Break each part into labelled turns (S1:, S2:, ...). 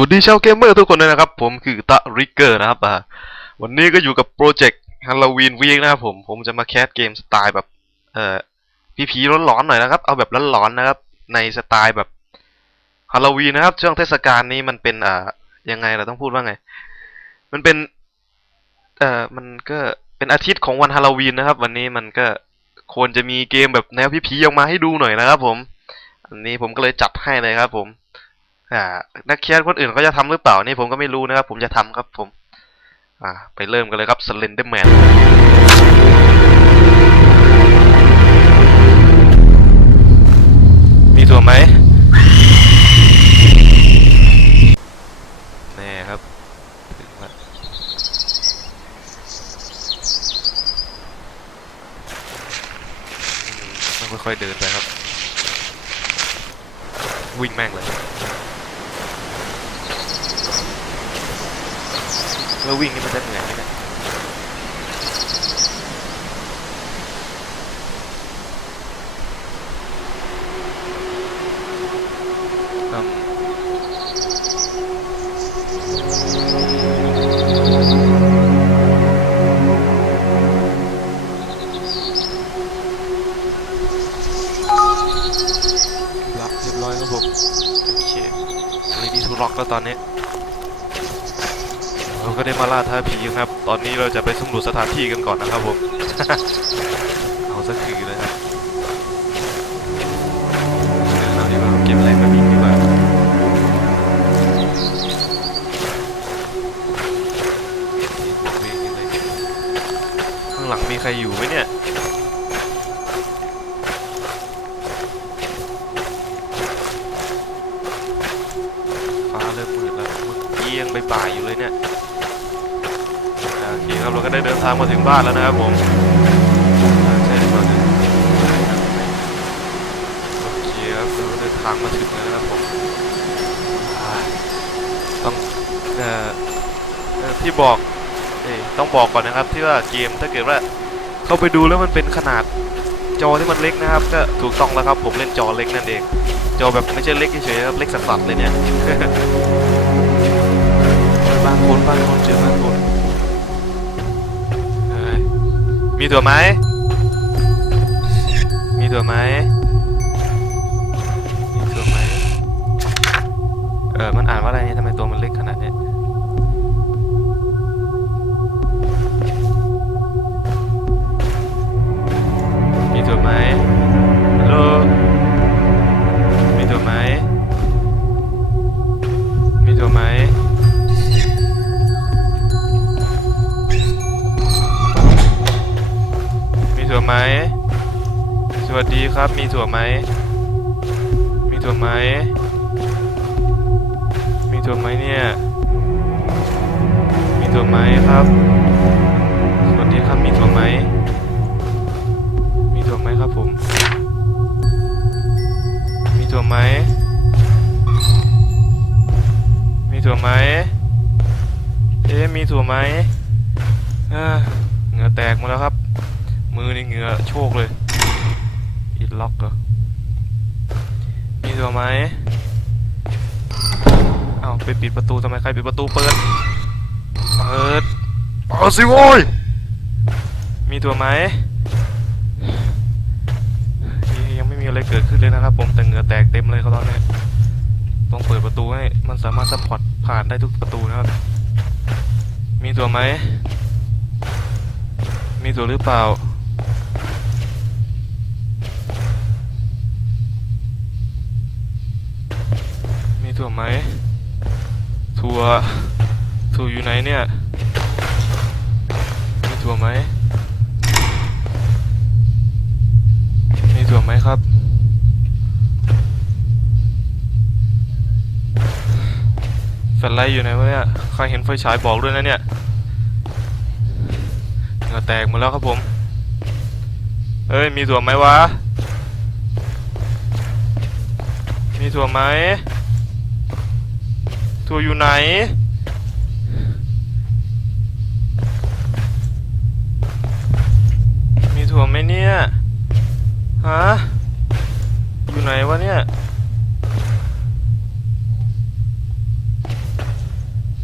S1: วัสดีชาวเกมเมอร์ทุกคนเลยนะครับ ผมคือตะริกเกอร์นะครับอ่าวันนี้ก็อยู่กับโปรเจกต์ฮ a ล o วีนวีคนะครับผมผมจะมาแคสเกมสไตล์แบบเอ่อผีๆร้อนๆหน่อยนะครับ เอาแบบร้อนๆนะครับ ในสไตล์แบบฮาโลวีนนะครับ ช่วงเทศกาลนี้มันเป็นอ่ายังไงเราต้องพูดว่าไง มันเป็นเอ่อมันก็เป็นอาทิตย์ของวันฮาโลวีนนะครับ วันนี้มันก็ควรจะมีเกมแบบแนวผีๆออกมาให้ดูหน่อยนะครับ ผม อันนี้ผมก็เลยจัดให้เลยครับ ผม อ่า นักเขียนคนอื่นเขาจะทำหรือเปล่านี่ผมก็ไม่รู้นะครับ ผมจะทำครับผม อ่า ไปเริ่มกันเลยครับ Slenderman มีตัวไหมแน่ครับถึงละค่อยๆเดินไปครับ วิ่งแม่งเลย เมื่อวิ่งนี่มันจะเหนื่อยไหมเนี่ยอืมรับเรียบร้อยครับผม โอเครีดีทูร็อกแล้วตอนนี้เรา ก็ได้มาล่าท้าผีครับ ตอนนี้เราจะไปสำรวจสถานที่กันก่อนนะครับผม เอาสักทีเลยครับเอาดีกว่าเก็บอะไรมาบินดีกว่าข้างหลังมีใครอยู่ไหมเนี่ยฟ้าเริ่มมืดแล้วเมื่อกี้ยังไปป่ายอยู่เลยเนี่ย เครับเราก็ได้เดินทางมาถึงบ้านแล้วนะครับผมใช่หรือเปล่าเนี่ยโอเคครับเราเดินทางมาถึงแล้วนะครับผมต้องเอ่อเอ่อที่บอกเอ้ต้องบอกก่อนนะครับที่ว่าเกมถ้าเกิดว่าเข้าไปดูแล้วมันเป็นขนาดจอที่มันเล็กนะครับ ก็ถูกต้องแล้วครับผมเล่นจอเล็กนั่นเอง จอแบบไม่ใช่เล็กเฉยๆครับเล็กสัสๆเลยเนี่ยบ้านคนบ้านคนเจอบ้านคน มีตัวไหม มีตัวไหม มีตัวไหม เออ มันอ่านว่าอะไรเนี่ยทำไมตัวมันเล็กขนาดเนี้ย วัสดีครับ มีถั่วไหม มีถั่วไหม มีถั่วไหมเนี่ย มีถั่วไหมครับ สวัสดีครับ มีถั่วไหม มีถั่วไหมครับผม มีถั่วไหม มีถั่วไหม เอ๊ะ มีถั่วไหมเอ้อเหงื่อแตกหมดแล้วครับ มือนี่เหงื่อโชกเลย อิดล็อกเหรอ มีตัวไหมเอาไปปิดประตูทำไมใครปิดประตูเปิด เปิด เปิดสิโว้ย มีตัวไหมยังไม่มีอะไรเกิดขึ้นเลยนะครับผมแต่เหงื่อแตกเต็มเลยเขาตอนนี้ต้องเปิดประตูให้มันสามารถซัพพอร์ตผ่านได้ทุกประตูนะครับ มีตัวไหม มีตัวหรือเปล่า ถั่วไหมถั่วถั่วอยู่ไหนเนี่ยมีถั่วไหมมีถั่วไหมครับแฟลไลท์อยู่ไหนวะเนี่ยใครเห็นไฟฉายบอกด้วยนะเนี่ยเหงื่อแตกหมดแล้วครับผมเอ้ยมีถั่วไหมวะมีถั่วไหม ถั่วอยู่ไหน มีถั่วไหมเนี่ย ฮะ อยู่ไหนวะเนี่ย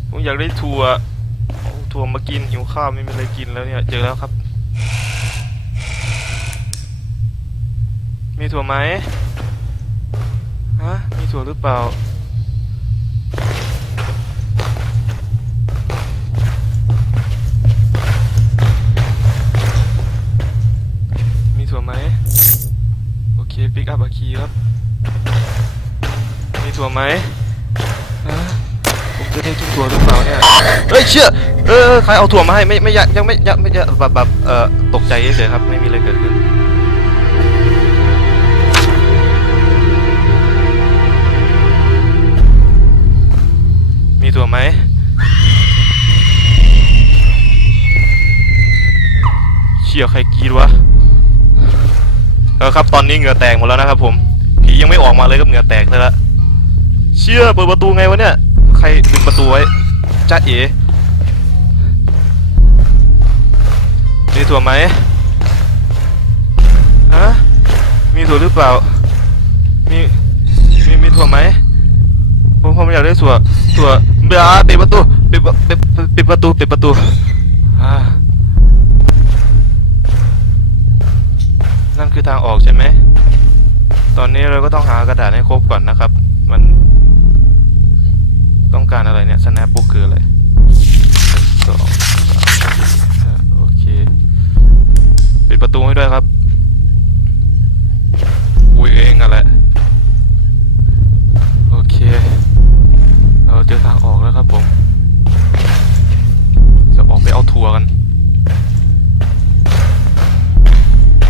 S1: ผมอยากได้ถั่วถั่วมากินหิวข้าวไม่มีอะไรกินแล้วเนี่ย เจอแล้วครับ มีถั่วไหมฮะ มีถั่วหรือเปล่า ปิกอัพอาคีครับ มีถั่วไหมฮะผมจะได้กินถั่วหรือเปล่าเนี่ยเฮ้ยเชื่อเออเออใครเอาถั่วมาให้ไม่ไม่อยากยังไม่ยังไม่ยังแบบแบบเอ่อตกใจเฉยๆครับไม่มีอะไรเกิดขึ้นมีถั่วไหม เชี่ยใครกรีดวะ เออครับตอนนี้เหงื่อแตกหมดแล้วนะครับผมผียังไม่ออกมาเลยครับเหงื่อแตกเลยละเชี่ยเปิดประตูไงวะเนี่ยใครดึงประตูไว้จ้าเอ๋มีถั่วไหมฮะมีถั่วหรือเปล่ามีมีมีถั่วไหมผมผมอยากได้ถั่วถั่วเบียร์ปิดประตูปิดปิดปิดประตูปิดประตูอ่า นั่นคือทางออกใช่ไหม ตอนนี้เราก็ต้องหากระดาษให้ครบก่อนนะครับ มัน ต้องการอะไรเนี่ย snap book คืออะไรสองสามสี่โอเคปิดประตูให้ด้วยครับอุ้ยเองอะแหละโอเค เราเจอทางออกแล้วครับผม จะออกไปเอาทัวร์กัน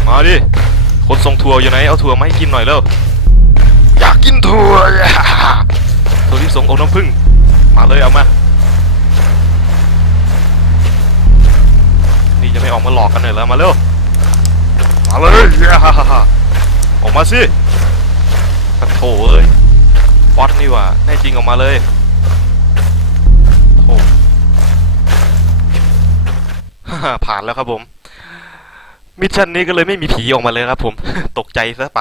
S1: มาดิ คนส่งทัวร์อยู่ไหนเอาทัวร์มาให้กินหน่อยเร็วอยากกินทัวร์ทัวร์ที่ส่งองน้ำผึ้งมาเลยเอามานี่จะไม่ออกมาหลอกกันเลยแล้วมาเร็วมาเลยออกมาสิกระโถเอ้ยป๊อตนี่หว่าแน่จริงออกมาเลยโถผ่านแล้วครับผม มิชชั่นนี้ก็เลยไม่มีผีออกมาเลยครับผม ตกใจซะเปล่า